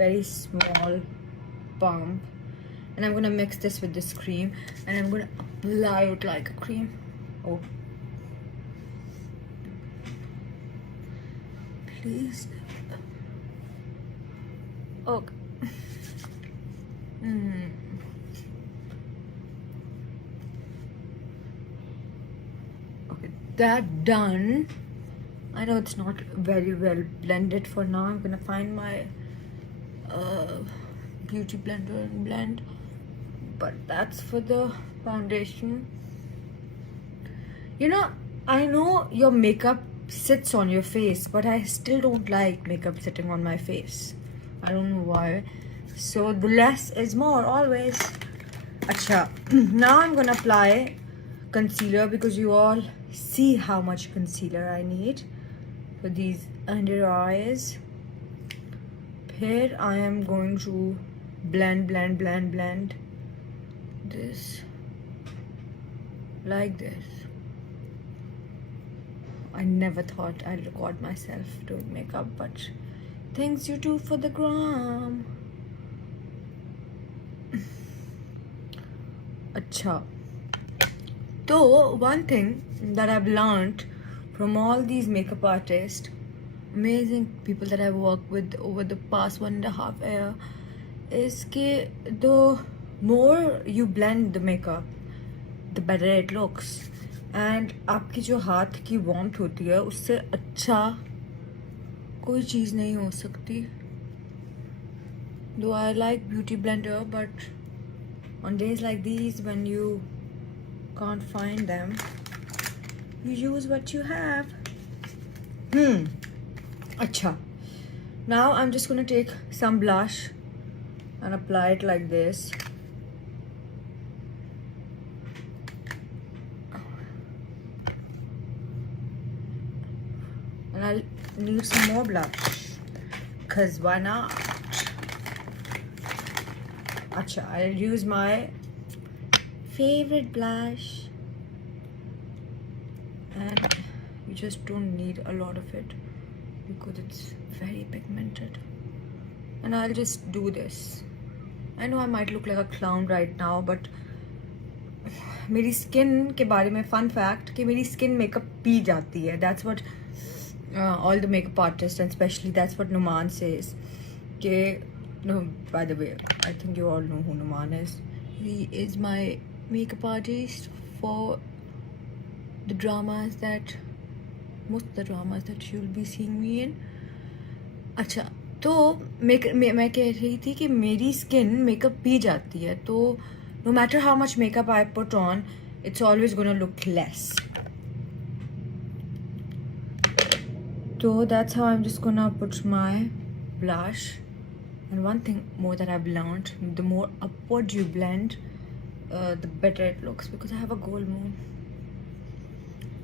very small pump, and I'm gonna mix this with this cream, and I'm gonna apply it like a cream. Oh, please. Okay. Okay, that done. I know it's not very well blended for now. I'm gonna find my beauty blender and blend, but that's for the foundation. You know, I know your makeup sits on your face, but I still don't like makeup sitting on my face. I don't know why. So the less is more always. Acha, now I'm gonna apply concealer because you all see how much concealer I need for these under eyes. Here I am going to blend this like this. I never thought I'd record myself doing makeup, but things you do for the gram. Acha. So one thing that I've learned from all these makeup artists, amazing people that I've worked with over the past 1.5 years, is that the more you blend the makeup, the better it looks. And आपकी जो हाथ की warmth होती है उससे अच्छा कोई चीज़ नहीं हो सकती. Though I like beauty blender, but on days like these when you can't find them, you use what you have. Acha. Now I'm just gonna take some blush and apply it like this. And I'll need some more blush, cause why not? Acha, I'll use my favorite blush, and you just don't need a lot of it because it's very pigmented. And I'll just do this. I know I might look like a clown right now, but मेरी skin के बारे में fun fact कि मेरी skin makeup P जाती है. That's what all the makeup artists, and especially that's what Numan says. कि no, by the way, I think you all know who Numan is. He is my makeup artist for the dramas that most of the dramas that you'll be seeing me in. अच्छा, तो मैं कह रही थी कि मेरी skin makeup P जाती है, तो no matter how much makeup I put on, it's always gonna look less. So that's how I'm just gonna put my blush. And one thing more that I've learned, the more upward you blend, the better it looks, because I have a gold moon.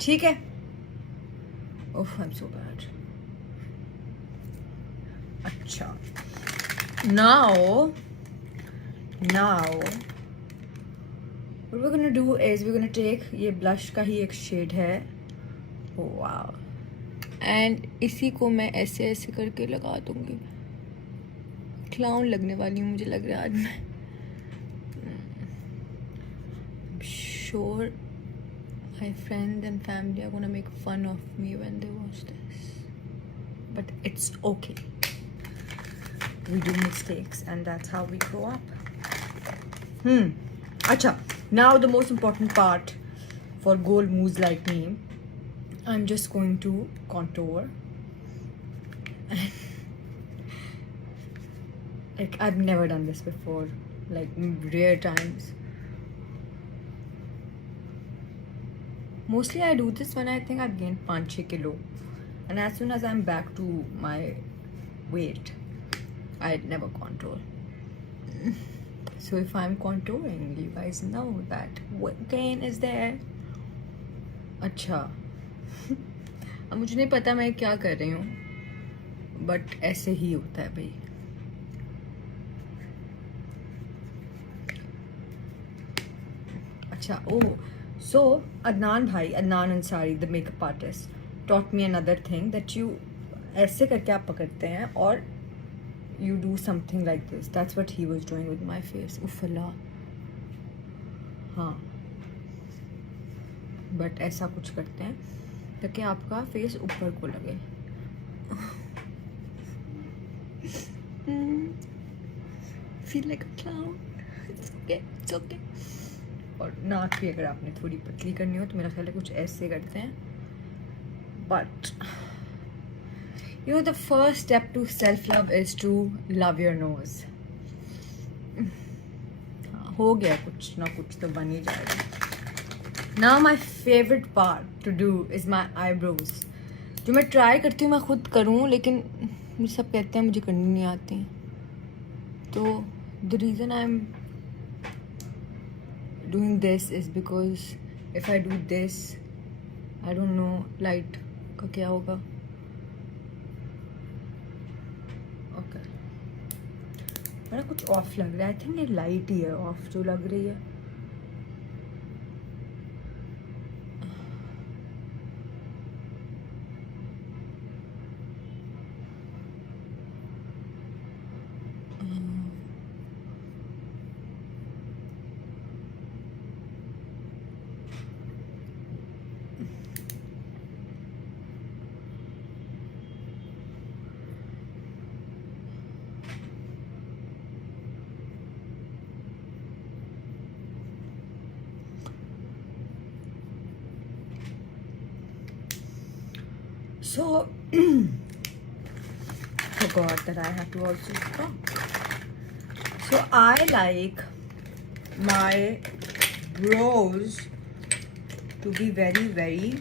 ठीक है? Oh, I'm so bad. Acha. Now, what we're gonna do is we're gonna take ये blush का ही एक shade है. Oh wow. And इसी को मैं ऐसे ऐसे करके लगा दूंगी. क्लाउन लगने वाली हूँ मुझे लग रहा है आज मैं. I'm sure my friends and family are gonna make fun of me when they watch this, but it's okay. We do mistakes, and that's how we grow up. Acha. Now the most important part for gold moves like me, I'm just going to contour. Like, I've never done this before, like rare times. Mostly I do this when I think I've gained 5-6 kilo, and as soon as I'm back to my weight, I'd never contour. So if I'm contouring, you guys know that weight gain is there. अच्छा. अब मुझे नहीं पता मैं क्या कर रही हूँ, but ऐसे ही होता है भाई. अच्छा. Oh, so Adnan Ansari, the makeup artist, taught me another thing, that you ऐसे करके आप पकड़ते हैं और you do something like this. That's what he was doing with my face. Uff Allah. हाँ, बट ऐसा कुछ करते हैं ताकि आपका फेस ऊपर को लगे. Feel like a clown. It's okay. It's okay. और नाक भी अगर आपने थोड़ी पतली करनी हो तो मेरा ख्याल है कुछ ऐसे करते हैं. But you know, the first step to self-love is to love your nose. हो गया, कुछ ना कुछ तो बन ही जाएगा. Now my favorite part to do is my eyebrows. जो मैं ट्राई करती हूँ मैं खुद करूँ, लेकिन मुझे सब कहते हैं मुझे करनी नहीं आती. तो the reason I'm doing this is because if I do this, I don't know light का क्या होगा. ओके, बड़ा कुछ ऑफ लग रहा है. आई थिंक ये लाइट ही है ऑफ जो लग रही है. So, forgot that I have to also talk. So I like my brows to be very, very,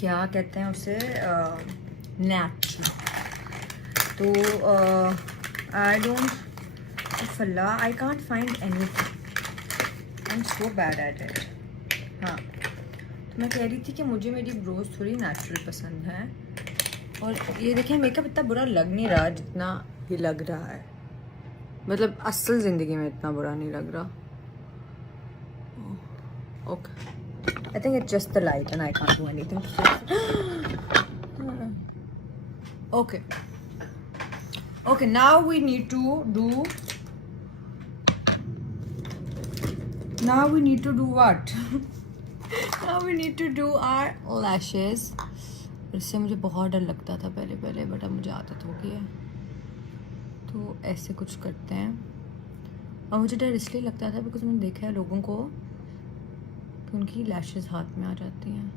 क्या कहते हैं उसे, natural. तो I don't, फल्ला, I can't find anything. I'm so bad at it. हाँ, मैं कह रही थी कि मुझे मेरी ब्रोज थोड़ी नेचुरल पसंद है. और ये देखिए मेकअप इतना बुरा लग नहीं रहा जितना ये लग रहा है. मतलब असल ज़िंदगी में इतना बुरा नहीं लग रहा. Okay, I think it's just the light and I can't do anything. Okay okay, now we need to do what. Now we need to do our lashes. इससे मुझे बहुत डर लगता था पहले, बट अब मुझे आदत हो गई है. तो ऐसे कुछ करते हैं. और मुझे डर इसलिए लगता था बिकॉज मैंने देखा है लोगों को कि उनकी लैशेस हाथ में आ जाती हैं.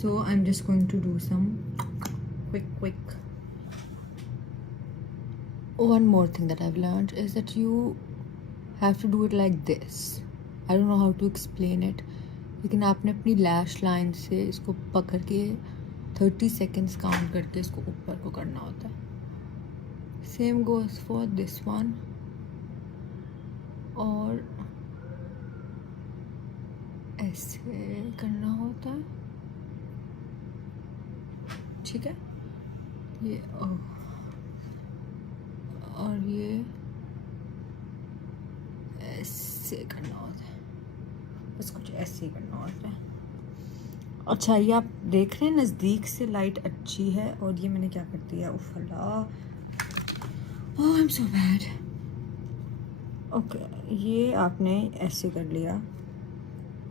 So I'm just going to do some quick. One more thing that I've learned is that you have to do it like this. I don't know how to explain it. लेकिन आपने अपनी lash line से इसको पकड़ के 30 seconds count करके इसको ऊपर को करना होता है. Same goes for this one. और ऐसे करना होता है. ठीक है, ये और ये ऐसे करना होता है. बस कुछ ऐसे ही करना होता है. अच्छा, ये आप देख रहे हैं नज़दीक से लाइट अच्छी है. और ये मैंने क्या कर दिया, उफ Allah, oh I am so bad. Okay, ये आपने ऐसे कर लिया.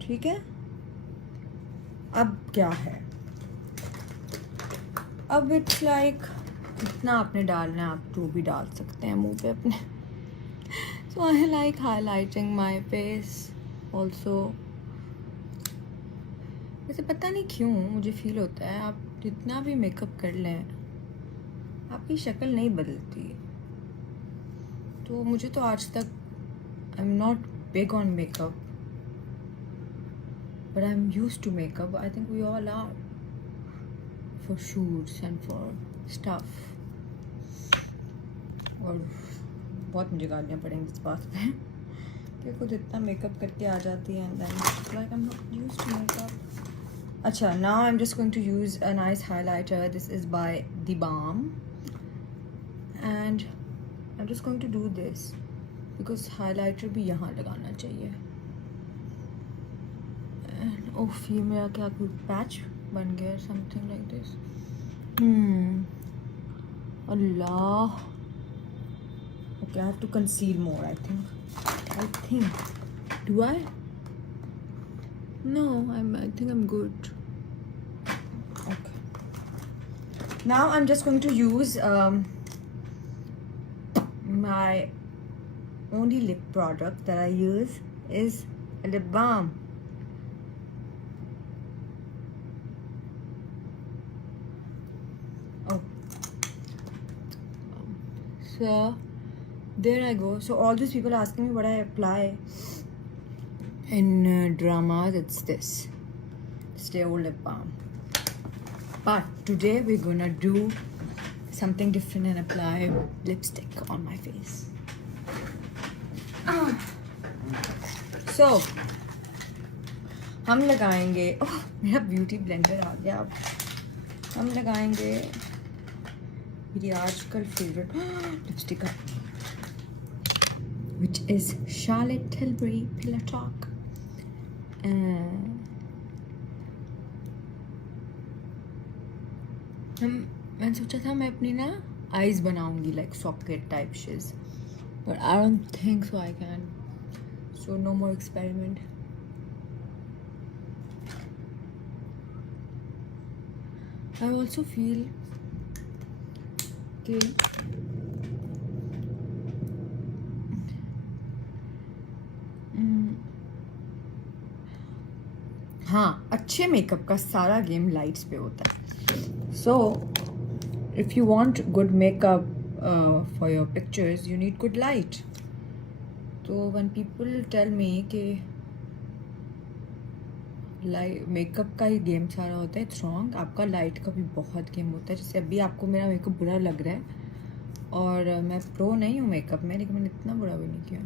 ठीक है, अब क्या है, अब इट्स लाइक इतना आपने डालना है, आप जो भी डाल सकते हैं मुंह पे अपने. So I like highlighting my face also. वैसे पता नहीं क्यों मुझे फील होता है आप जितना भी मेकअप कर लें आपकी शक्ल नहीं बदलती. तो मुझे तो आज तक, I am not big on makeup but I am used to makeup. I think we all are for shoots and for stuff. और बहुत मुझे गालियाँ पड़ेंगी इस बात पे कि खुद इतना मेकअप करके आ जाती है. And then like I am not used to makeup. अच्छा, now I am just going to use a nice highlighter. This is by the balm and I am just going to do this because highlighter भी यहाँ लगाना चाहिए. And ओफ, ये मेरा क्या कोई patch बन गया something like this. Allah. Okay, I have to conceal more, I think. Do I? No, I think I'm good. Okay. Now I'm just going to use my only lip product that I use is a lip balm. Oh. So there I go. So all these people asking me what I apply in dramas, it's this Stay Old lip balm. But today we're gonna do something different and apply lipstick on my face. So हम लगाएंगे, मेरा beauty blender आ गया. अब हम लगाएंगे मेरी आजकल favourite lipstick, which is Charlotte Tilbury Pillow Talk. मैंने सोचा था मैं अपनी ना आईज बनाऊंगी like socket type shiz, but I don't think so I can. So no more experiment. I also feel कि हाँ, अच्छे मेकअप का सारा गेम लाइट्स पे होता है. So if you want good makeup for your pictures, you need good light. So when people tell me कि light makeup का ही गेम सारा होता है, इट्स रॉन्ग. आपका लाइट का भी बहुत गेम होता है. जैसे अभी आपको मेरा मेकअप बुरा लग रहा है और मैं प्रो नहीं हूँ मेकअप में, लेकिन मैंने इतना बुरा भी नहीं किया.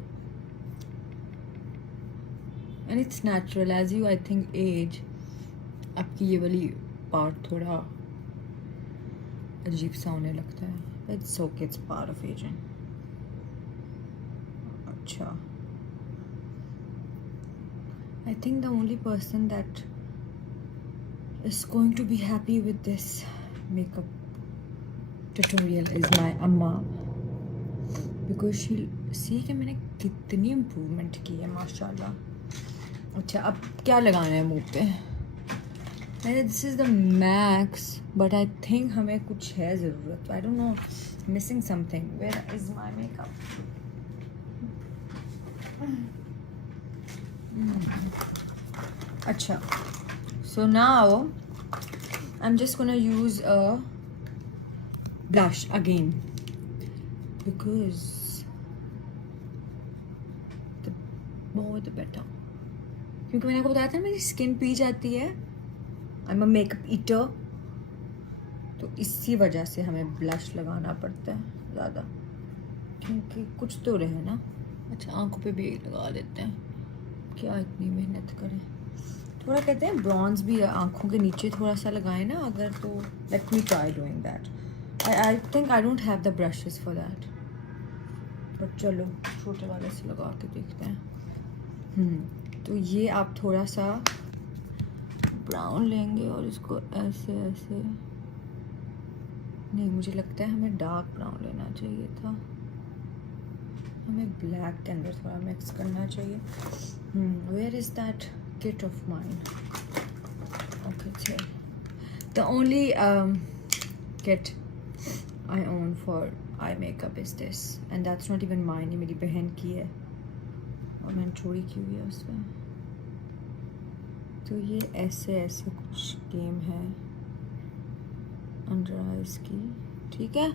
And it's natural as you I think as, आपकी ये वाली पार्ट थोड़ा अजीब सा होने लगता है. It's okay, it's part of ageing. अच्छा, I think the only person that is going to be happy with this makeup tutorial is my amma, because she'll see कि मैंने कितनी improvement की है माशाल्लाह. अच्छा, अब क्या लगाना है मुंह पे? This is the max, but I think हमें कुछ है ज़रूरत. I don't know, missing something. Where is my makeup? Acha. So now I'm just gonna use a blush again, because the more the better. क्योंकि मैंने आपको बताया था मेरी स्किन पी जाती है. I'm a makeup eater. तो इसी वजह से हमें ब्लश लगाना पड़ता है ज़्यादा, क्योंकि कुछ तो रहे ना. अच्छा, आंखों पे भी लगा देते हैं, क्या इतनी मेहनत करें. थोड़ा कहते हैं ब्रॉन्ज भी आंखों के नीचे थोड़ा सा लगाए ना अगर, तो let me try doing that. I think I don't have the brushes for that, but चलो छोटे वाले से लगा के देखते हैं. तो ये आप थोड़ा सा ब्राउन लेंगे और इसको ऐसे ऐसे, नहीं मुझे लगता है हमें डार्क ब्राउन लेना चाहिए था. हमें ब्लैक के अंदर थोड़ा मिक्स करना चाहिए. Where is that kit of mine? Okay, चल. The only kit I own for eye makeup is this, and that's not even mine. ये मेरी बहन की है और मैंने चोरी की हुई है उसमें. तो ये ऐसे ऐसे कुछ गेम है अंडर आइज की, ठीक है.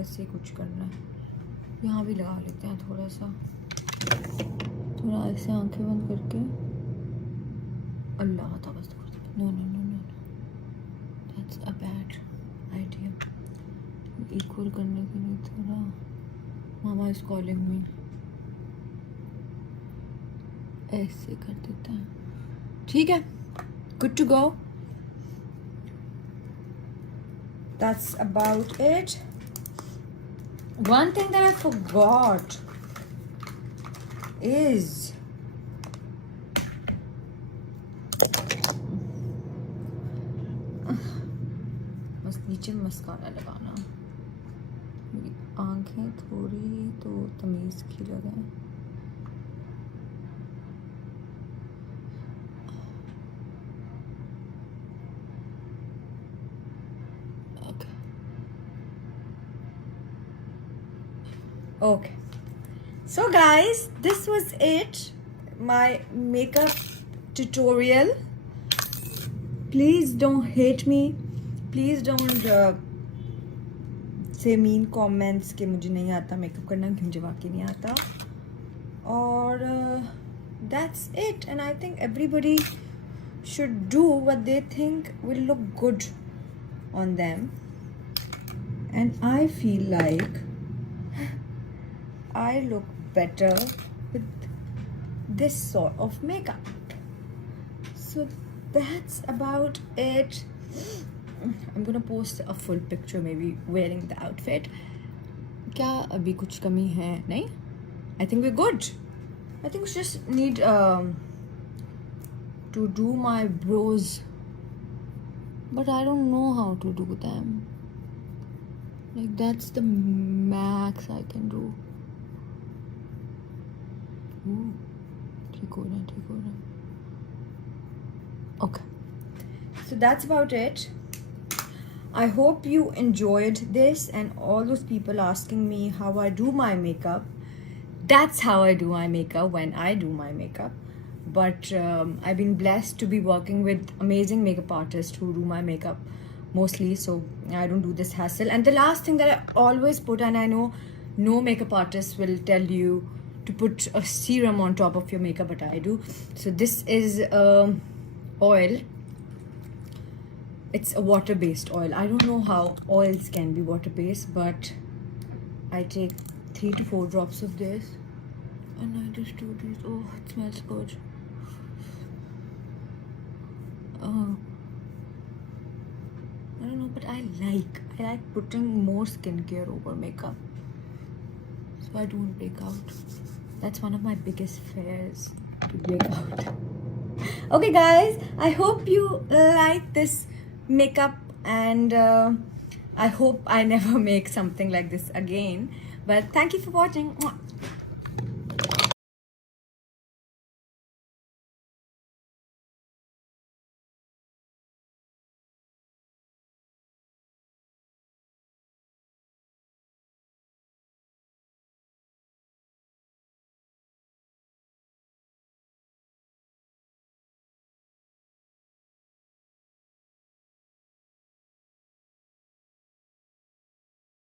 ऐसे कुछ करना है. यहाँ भी लगा लेते हैं थोड़ा सा, थोड़ा ऐसे आंखें बंद करके. अल्लाह था बस. No no no no, that's a bad idea. Equal करने के लिए थोड़ा, मामा इज कॉलिंग मी, ऐसे कर देते हैं. ठीक है, good to go. That's about it. One thing that I forgot, is बस नीचे मस्कारा लगाना. मेरी आंखें थोड़ी तो तमीज़ की लगाएं. Okay. So guys, this was it. My makeup tutorial. Please don't hate me. Please don't say mean comments कि मुझे नहीं आता मेकअप करना, क्यों मुझे वाकई नहीं आता. और that's it. And I think everybody should do what they think will look good on them. And I feel like I look better with this sort of makeup. So that's about it. I'm gonna post a full picture maybe wearing the outfit. क्या अभी कुछ कमी है? नहीं? I think we're good. I think we just need to do my brows, but I don't know how to do them. Like that's the max I can do. Ooh, ठीक हो रहा. Okay, so that's about it. I hope you enjoyed this, and all those people asking me how I do my makeup. That's how I do my makeup when I do my makeup. But I've been blessed to be working with amazing makeup artists who do my makeup mostly, so I don't do this hassle. And the last thing that I always put, and I know no makeup artist will tell you to put a serum on top of your makeup, but I do. So this is oil. It's a water-based oil. I don't know how oils can be water-based, but I take 3 to 4 drops of this and I just do this. Oh, it smells good. I don't know, but I like putting more skincare over makeup, so I don't break out. That's one of my biggest fears, to break out. Okay guys, I hope you like this makeup, and I hope I never make something like this again. But thank you for watching.